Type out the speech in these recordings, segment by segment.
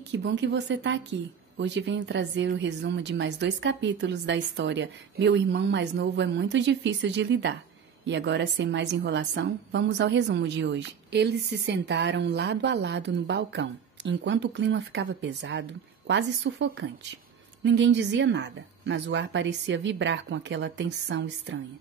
Oi, que bom que você está aqui. Hoje venho trazer o resumo de mais 2 capítulos da história Meu Irmão Mais Novo é Muito Difícil de Lidar. E agora, sem mais enrolação, vamos ao resumo de hoje. Eles se sentaram lado a lado no balcão, enquanto o clima ficava pesado, quase sufocante. Ninguém dizia nada, mas o ar parecia vibrar com aquela tensão estranha.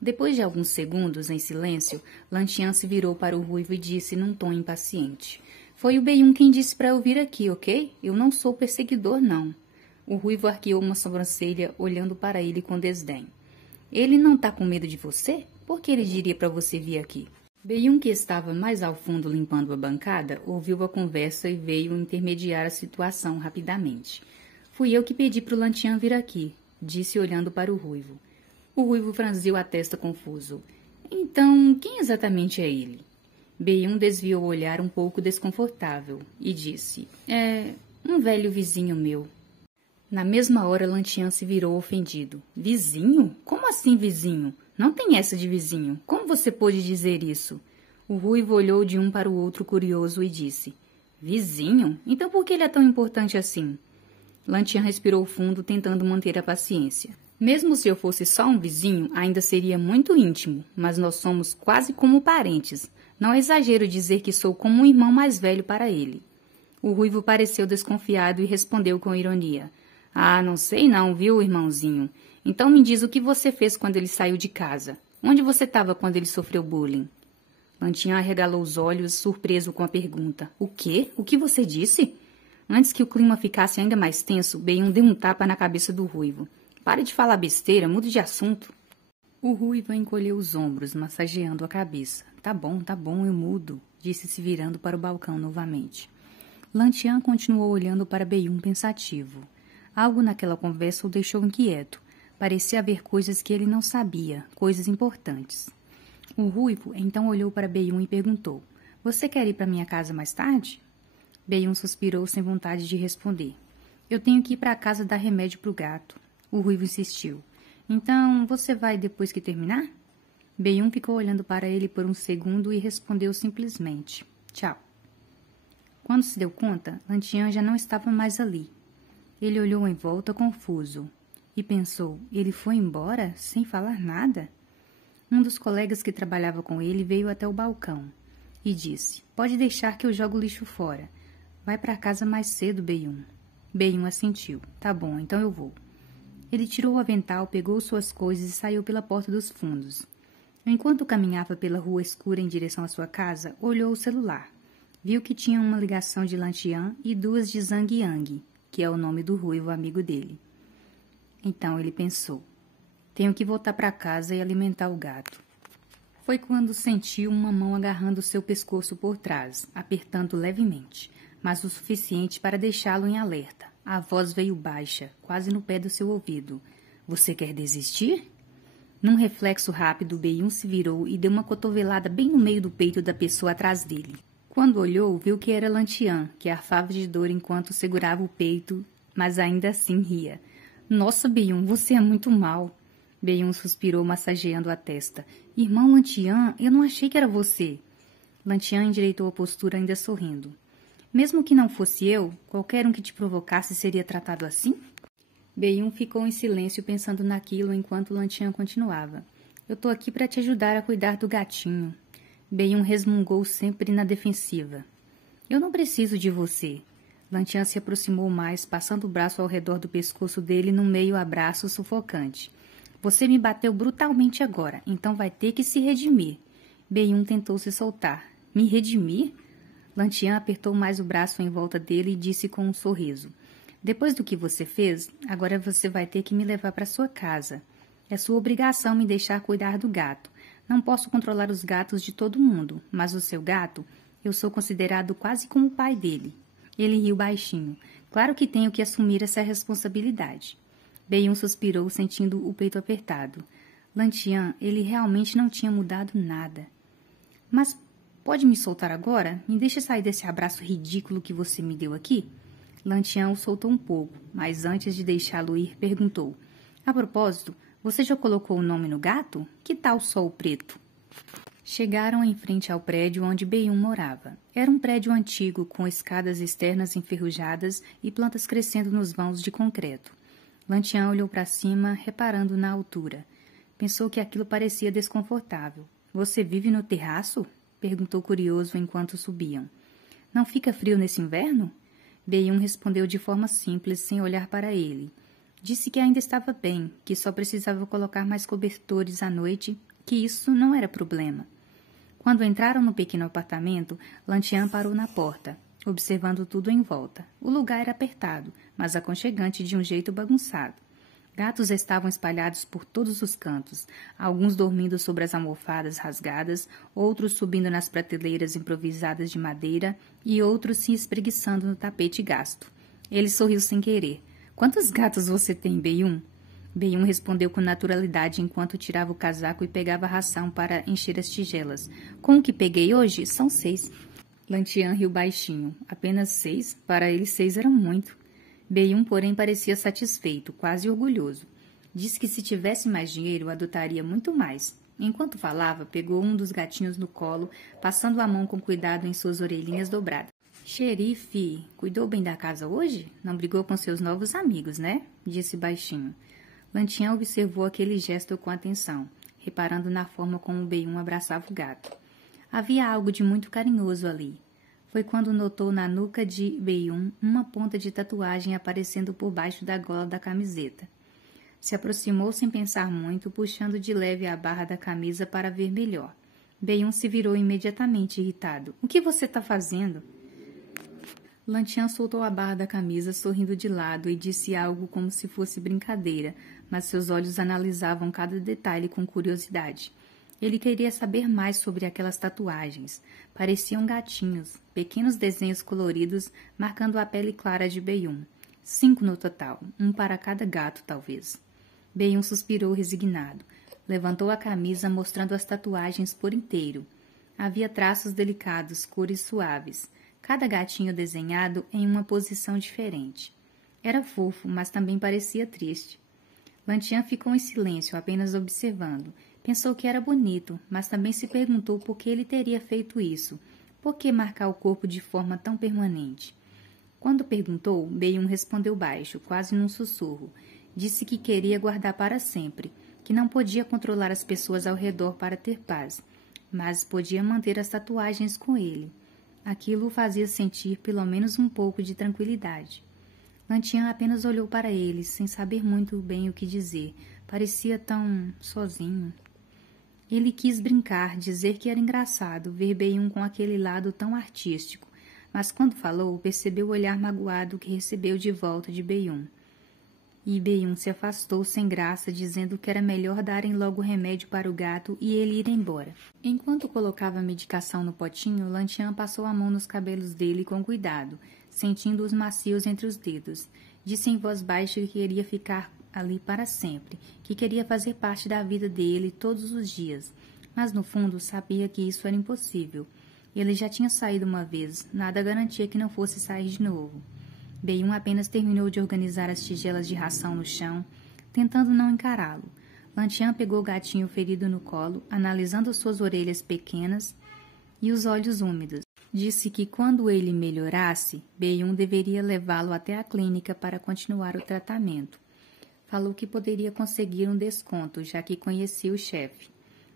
Depois de alguns segundos em silêncio, Lantian se virou para o Ruivo e disse num tom impaciente: "Foi o Beyun quem disse para eu vir aqui, ok? Eu não sou perseguidor, não." O Ruivo arqueou uma sobrancelha, olhando para ele com desdém. "Ele não tá com medo de você? Por que ele diria para você vir aqui?" Beyun, que estava mais ao fundo limpando a bancada, ouviu a conversa e veio intermediar a situação rapidamente. "Fui eu que pedi para o Lantian vir aqui", disse olhando para o Ruivo. O Ruivo franziu a testa confuso. "Então, quem exatamente é ele?" Beyun desviou o olhar um pouco desconfortável e disse: "É um velho vizinho meu." Na mesma hora, Lantian se virou ofendido. "Vizinho? Como assim vizinho? Não tem essa de vizinho. Como você pôde dizer isso?" O Ruivo olhou de um para o outro curioso e disse: "Vizinho? Então por que ele é tão importante assim?" Lantian respirou fundo, tentando manter a paciência. "Mesmo se eu fosse só um vizinho, ainda seria muito íntimo, mas nós somos quase como parentes. Não é exagero dizer que sou como um irmão mais velho para ele." O Ruivo pareceu desconfiado e respondeu com ironia: "Ah, não sei não, viu, irmãozinho? Então me diz o que você fez quando ele saiu de casa. Onde você estava quando ele sofreu bullying?" Lantian arregalou os olhos, surpreso com a pergunta. "O quê? O que você disse?" Antes que o clima ficasse ainda mais tenso, Beyun deu um tapa na cabeça do Ruivo. "Pare de falar besteira, mude de assunto." O Ruivo encolheu os ombros, massageando a cabeça. Tá bom, eu mudo", disse se virando para o balcão novamente. Lantian continuou olhando para Beyun pensativo. Algo naquela conversa o deixou inquieto. Parecia haver coisas que ele não sabia, coisas importantes. O Ruivo então olhou para Beyun e perguntou: "Você quer ir para minha casa mais tarde?" Beyun suspirou sem vontade de responder. "Eu tenho que ir para a casa dar remédio para o gato." O Ruivo insistiu: "Então, você vai depois que terminar?" Beyun ficou olhando para ele por um segundo e respondeu simplesmente: "Tchau." Quando se deu conta, Lantian já não estava mais ali. Ele olhou em volta confuso e pensou: ele foi embora sem falar nada? Um dos colegas que trabalhava com ele veio até o balcão e disse: "Pode deixar que eu jogo o lixo fora. Vai para casa mais cedo, Beyun." Beyun assentiu. "Tá bom, então eu vou." Ele tirou o avental, pegou suas coisas e saiu pela porta dos fundos. Enquanto caminhava pela rua escura em direção à sua casa, olhou o celular. Viu que tinha uma ligação de Lantian e 2 de Zhang Yang, que é o nome do Ruivo amigo dele. Então ele pensou: tenho que voltar para casa e alimentar o gato. Foi quando sentiu uma mão agarrando seu pescoço por trás, apertando levemente, mas o suficiente para deixá-lo em alerta. A voz veio baixa, quase no pé do seu ouvido. "Você quer desistir?" Num reflexo rápido, Beyun se virou e deu uma cotovelada bem no meio do peito da pessoa atrás dele. Quando olhou, viu que era Lantian, que arfava de dor enquanto segurava o peito, mas ainda assim ria. "Nossa, Beyun, você é muito mal." Beyun suspirou, massageando a testa. "Irmão Lantian, eu não achei que era você." Lantian endireitou a postura, ainda sorrindo. "Mesmo que não fosse eu, qualquer um que te provocasse seria tratado assim?" Beyun ficou em silêncio pensando naquilo enquanto Lantian continuava. "Eu tô aqui para te ajudar a cuidar do gatinho." Beyun resmungou sempre na defensiva. "Eu não preciso de você." Lantian se aproximou mais, passando o braço ao redor do pescoço dele num meio abraço sufocante. "Você me bateu brutalmente agora, então vai ter que se redimir." Beyun tentou se soltar. "Me redimir?" Lantian apertou mais o braço em volta dele e disse com um sorriso: "Depois do que você fez, agora você vai ter que me levar para sua casa. É sua obrigação me deixar cuidar do gato. Não posso controlar os gatos de todo mundo, mas o seu gato, eu sou considerado quase como o pai dele." Ele riu baixinho. "Claro que tenho que assumir essa responsabilidade." Beyun suspirou, sentindo o peito apertado. Lantian, ele realmente não tinha mudado nada. "Mas pode me soltar agora? Me deixa sair desse abraço ridículo que você me deu aqui?" Lantian o soltou um pouco, mas antes de deixá-lo ir, perguntou: "A propósito, você já colocou o nome no gato? Que tal Sol Preto?" Chegaram em frente ao prédio onde Beyum morava. Era um prédio antigo, com escadas externas enferrujadas e plantas crescendo nos vãos de concreto. Lantian olhou para cima, reparando na altura. Pensou que aquilo parecia desconfortável. — Você vive no terraço? Perguntou curioso enquanto subiam. — Não fica frio nesse inverno? Beyum respondeu de forma simples, sem olhar para ele. Disse que ainda estava bem, que só precisava colocar mais cobertores à noite, que isso não era problema. Quando entraram no pequeno apartamento, Lantian parou na porta, observando tudo em volta. O lugar era apertado, mas aconchegante de um jeito bagunçado. Gatos estavam espalhados por todos os cantos, alguns dormindo sobre as almofadas rasgadas, outros subindo nas prateleiras improvisadas de madeira e outros se espreguiçando no tapete gasto. Ele sorriu sem querer. — Quantos gatos você tem, Beyum? Beyum respondeu com naturalidade enquanto tirava o casaco e pegava a ração para encher as tigelas. — Com o que peguei hoje, são 6. Lantian riu baixinho. Apenas 6? Para ele 6 era muito. Beyum, porém, parecia satisfeito, quase orgulhoso. Disse que se tivesse mais dinheiro, adotaria muito mais. Enquanto falava, pegou um dos gatinhos no colo, passando a mão com cuidado em suas orelhinhas dobradas. — Xerife, cuidou bem da casa hoje? Não brigou com seus novos amigos, né? Disse baixinho. Lantian observou aquele gesto com atenção, reparando na forma como Beyum abraçava o gato. Havia algo de muito carinhoso ali. Foi quando notou na nuca de Beyum uma ponta de tatuagem aparecendo por baixo da gola da camiseta. Se aproximou sem pensar muito, puxando de leve a barra da camisa para ver melhor. Beyum se virou imediatamente irritado. — O que você está fazendo? Lantian soltou a barra da camisa, sorrindo de lado, e disse algo como se fosse brincadeira, mas seus olhos analisavam cada detalhe com curiosidade. Ele queria saber mais sobre aquelas tatuagens. Pareciam gatinhos, pequenos desenhos coloridos marcando a pele clara de Beyum. 5 no total, um para cada gato, talvez. Beyum suspirou resignado. Levantou a camisa, mostrando as tatuagens por inteiro. Havia traços delicados, cores suaves. Cada gatinho desenhado em uma posição diferente. Era fofo, mas também parecia triste. Lantian ficou em silêncio, apenas observando. Pensou que era bonito, mas também se perguntou por que ele teria feito isso. Por que marcar o corpo de forma tão permanente? Quando perguntou, Beyum respondeu baixo, quase num sussurro. Disse que queria guardar para sempre, que não podia controlar as pessoas ao redor para ter paz, mas podia manter as tatuagens com ele. Aquilo o fazia sentir pelo menos um pouco de tranquilidade. Lantian apenas olhou para ele, sem saber muito bem o que dizer. Parecia tão sozinho. Ele quis brincar, dizer que era engraçado ver Beyum com aquele lado tão artístico, mas quando falou, percebeu o olhar magoado que recebeu de volta de Beyum. E Beyum se afastou sem graça, dizendo que era melhor darem logo o remédio para o gato e ele ir embora. Enquanto colocava a medicação no potinho, Lantian passou a mão nos cabelos dele com cuidado, sentindo-os macios entre os dedos. Disse em voz baixa que queria ficar ali para sempre, que queria fazer parte da vida dele todos os dias, mas no fundo sabia que isso era impossível. Ele já tinha saído uma vez, nada garantia que não fosse sair de novo. Beyum apenas terminou de organizar as tigelas de ração no chão, tentando não encará-lo. Lantian pegou o gatinho ferido no colo, analisando suas orelhas pequenas e os olhos úmidos. Disse que quando ele melhorasse, Beyum deveria levá-lo até a clínica para continuar o tratamento. Falou que poderia conseguir um desconto, já que conhecia o chefe.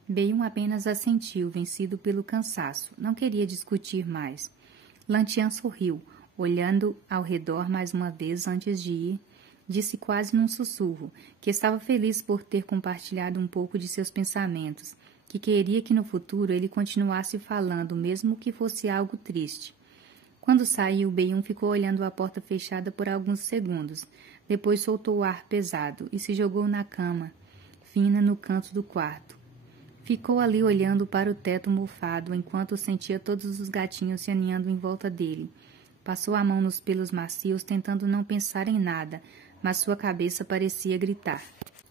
Beyum apenas assentiu, vencido pelo cansaço. Não queria discutir mais. Lantian sorriu, olhando ao redor mais uma vez antes de ir. Disse quase num sussurro que estava feliz por ter compartilhado um pouco de seus pensamentos, que queria que no futuro ele continuasse falando, mesmo que fosse algo triste. Quando saiu, Beyum ficou olhando a porta fechada por alguns segundos. Depois soltou o ar pesado e se jogou na cama, fina no canto do quarto. Ficou ali olhando para o teto mofado enquanto sentia todos os gatinhos se aninhando em volta dele. Passou a mão nos pelos macios, tentando não pensar em nada, mas sua cabeça parecia gritar.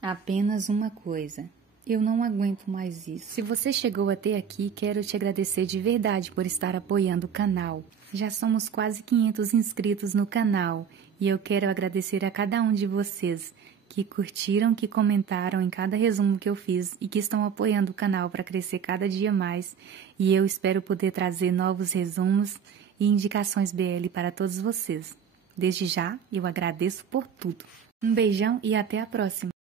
Apenas uma coisa. Eu não aguento mais isso. Se você chegou até aqui, quero te agradecer de verdade por estar apoiando o canal. Já somos quase 500 inscritos no canal e eu quero agradecer a cada um de vocês que curtiram, que comentaram em cada resumo que eu fiz e que estão apoiando o canal para crescer cada dia mais. E eu espero poder trazer novos resumos e indicações BL para todos vocês. Desde já, eu agradeço por tudo. Um beijão e até a próxima!